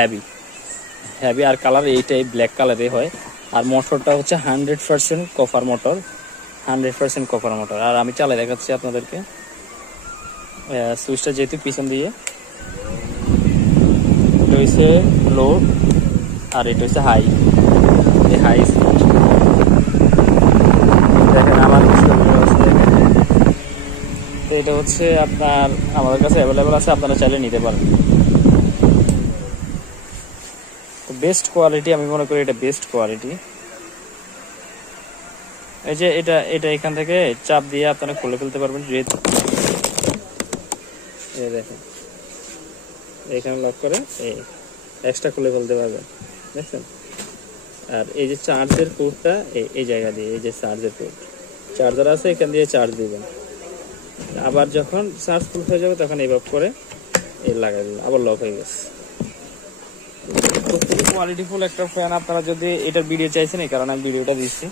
Heavy heavy আর colour এইটাই black কালারে হয়। আর মোটরটা হচ্ছে 100% কপার মোটর, 100% কপার মোটর। আর আমি চালাই দেখাচ্ছি আপনাদেরকে। সুইচটা যেহেতু পিছন দিয়ে, এটা হচ্ছে লো আর এটা হচ্ছে হাই, এই হাই স্পিড। দেখেন আমার এটা হচ্ছে আপনার আমাদের কাছে অ্যাভেলেবেল আছে, আপনারা চাইলে নিতে পারেন। বেস্ট কোয়ালিটি, আমি মনে করি এটা বেস্ট কোয়ালিটি। এই যে এটা এটা এখান থেকে চাপ দিয়ে আপনারা খুলে ফেলতে পারবেন। এই দেখেন এখানে লক করে এই এক্সট্রা খুলে ফেলতে পারবেন, দেখছেন। আর এই যে চার্জের পোর্টটা এই জায়গা দিয়ে, এই যে চার্জের পোর্ট, চার্জার আছে, এখান দিয়ে চার্জ দিবেন। আবার যখন চার্জ ফুল হয়ে যাবে তখন এইভাবে করে এই লাগাই দিবেন, আবার লক হয়ে গেছে। খুবই কোয়ালিটিফুল একটা ফ্যান। আপনারা যদি এটার ভিডিও চাইছেন, এই কারণে আমি ভিডিওটা দিচ্ছি।